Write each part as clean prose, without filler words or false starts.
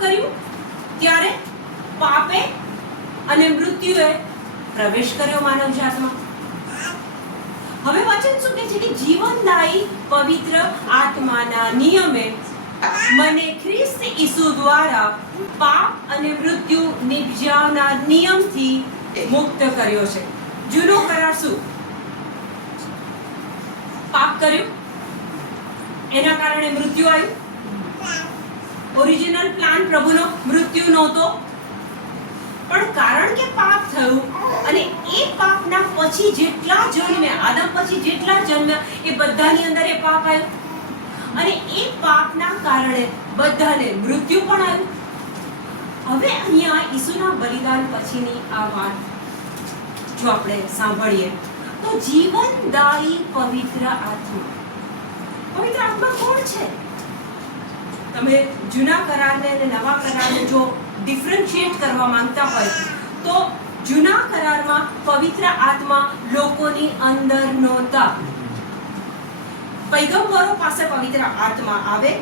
કર્યું ત્યારે પાપે અને મૃત્યુએ પ્રવેશ કર્યો માનવ જાતમાં. હવે વચન શું કહે છે કે જીવનદાયી પવિત્ર આત્માના નિયમે મને ખ્રિસ્ત ઈસુ દ્વારા પાપ અને મૃત્યુ નિપજાવનાર નિયમથી મુક્ત કર્યો છે. જૂનો કરાર શું? પાપ કર્યું, એના કારણે મૃત્યુ આવ્યું. ઓરિજિનલ પ્લાન પ્રભુનો મૃત્યુ નહોતો, પણ કારણ કે પાપ થયું અને એ પાપના પછી જેટલા જન્મ્યા, આદમ પછી જેટલા જન્મ્યા એ બધાની અંદર એ પાપ આવ્યું અને એ પાપના કારણે બધાને મૃત્યુ પણ આવ્યું. હવે અહીંયા ઈસુના બલિદાન પછીની આ વાત જો આપણે સાંભળીએ તો જીવનદાયી પવિત્ર આત્મા. પવિત્ર આત્મા કોણ છે? તમે જૂના કરારને અને નવા કરારને જો ડિફરન્શિએટ કરવા માંગતા હોય તો જૂના કરારમાં પવિત્ર આત્મા લોકોની અંદર નહોતા. પૈગંબરો પાસે પવિત્ર આત્મા આવે,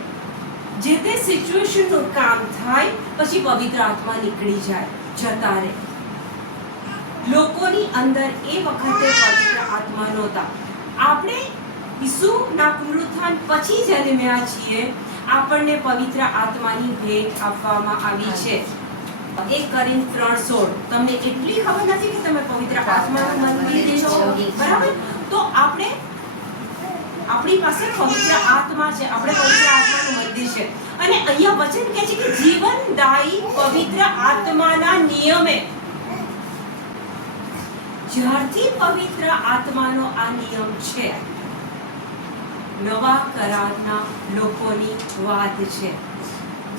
જે તે સિચ્યુએશનનું કામ થાય પછી પવિત્ર આત્મા નીકળી જાય, જતા રહે. લોકોની અંદર એ વખતે પવિત્ર આત્મા નહોતા. આપણે ઈસુના પુનરુત્થાન પછી જન્મ્યા છીએ, આપણને પવિત્ર આત્માની ભેટ આપવામાં આવી છે. 1 કોરિન્થ 3:16. તમને એટલી ખબર નથી કે તમે પવિત્ર આત્માનું મંદિર છો, બરાબર? તો આપણી પાસે પવિત્ર આત્મા છે, આપણે પવિત્ર આત્માનું મંદિર છે. અને અહીંયા વચન કહે છે કે જીવનદાયી પવિત્ર આત્માના નિયમે, જ્યારથી પવિત્ર આત્માનો આ નિયમ છે, નવા કરારના લોકોની વાત છે.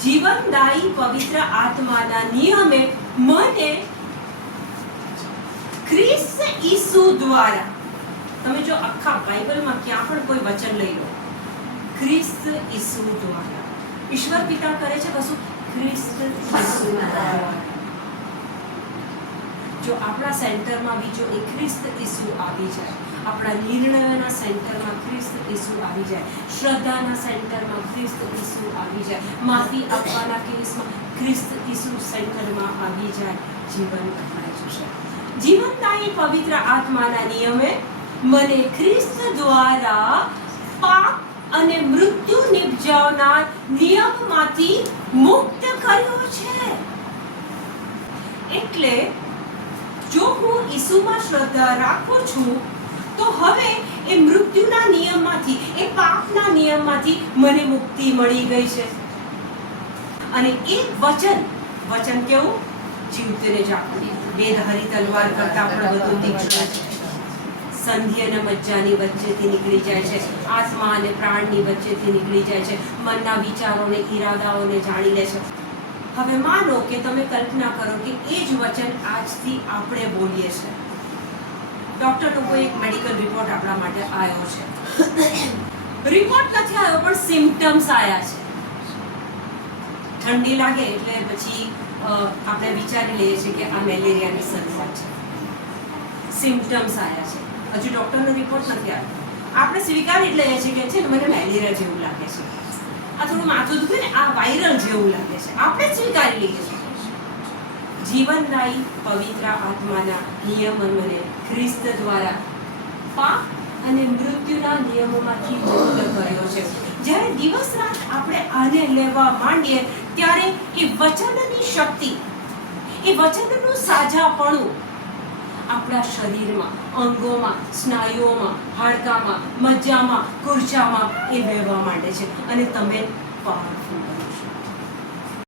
જીવનદાયી પવિત્ર આત્માના નિયમે મને ખ્રિસ્ત ઈસુ દ્વારા, તમે જો આખા બાઇબલમાં ક્યાં પણ કોઈ વચન લઈ લો, ખ્રિસ્ત ઈસુ દ્વારા. ઈશ્વર પિતા કરે છે કશું? ખ્રિસ્ત ઈસુ દ્વારા. જો આપણા સેન્ટરમાં બીજો એક ખ્રિસ્ત ઈસુ આવી જાય, આપણા નિર્ણયોના સેન્ટરમાં ખ્રિસ્ત ઈસુ આવી જાય, શ્રદ્ધાના સેન્ટરમાં ખ્રિસ્ત ઈસુ આવી જાય, માફી આપવાના કેસમાં ખ્રિસ્ત ઈસુ સેન્ટરમાં આવી જાય, જીવન બદલાઈ જશે. જીવનદાયી પવિત્ર આત્માના નિયમે મને ખ્રિસ્ત દ્વારા પાપ અને મૃત્યુ નિપજાવનાર નિયમમાંથી મુક્ત કર્યો છે. એટલે જો હું ઈસુમાં શ્રદ્ધા રાખું છું તો હવે એ મૃત્યુના નિયમમાંથી, એ પાપના નિયમમાંથી મને મુક્તિ મળી ગઈ છે. અને એ વચન કેવું? જીવતને જાગૃતિ. બેધારી તલવાર કરતા પણ વધુ તીક્ષ્ણ છે, સંધિ અને મજ્જાની વચ્ચેથી નીકળી જાય છે, આત્મા અને પ્રાણની વચ્ચેથી નીકળી જાય છે, મનના વિચારોને, ઈરાદાઓને જાણી લે છે. હવે માનો કે તમે કલ્પના કરો કે એ જ વચન આજથી આપણે બોલીએ છીએ. ડોક્ટરનો કોઈ એક મેડિકલ રિપોર્ટ આપણા માટે આવ્યો છે. રિપોર્ટ નથી આવ્યો પણ સિમ્પટમ્સ આવ્યા છે. ઠંડી લાગે એટલે પછી આપણે વિચારી લઈએ છીએ કે આ મેલેરિયાની શરૂઆત છે. સિમ્પટમ્સ આવ્યા છે, હજુ ડોક્ટરનો રિપોર્ટ નથી આવ્યો. આપણે સ્વીકારી લઈએ છીએ કે છે ને મને મેલેરિયા જેવું લાગે છે, આ થોડું માથું દુખે ને આ વાયરલ જેવું લાગે છે, આપણે સ્વીકારી લઈએ છીએ. જીવનદાયી પવિત્ર આત્માના નિયમો મને ખ્રિસ્ત દ્વારા પાપ અને મૃત્યુના નિયમોમાંથી મુક્ત કર્યો છે. જ્યારે દિવસ રાત આપણે આને લેવા માંડીએ ત્યારે એ વચનની શક્તિ, એ વચનનું સાજાપણું આપણા શરીરમાં, અંગોમાં, સ્નાયુઓમાં, હાડકામાં, મજ્જામાં, કુર્ચામાં એ વહેવા માંડે છે અને તમે પાવરફુલ બનો છો.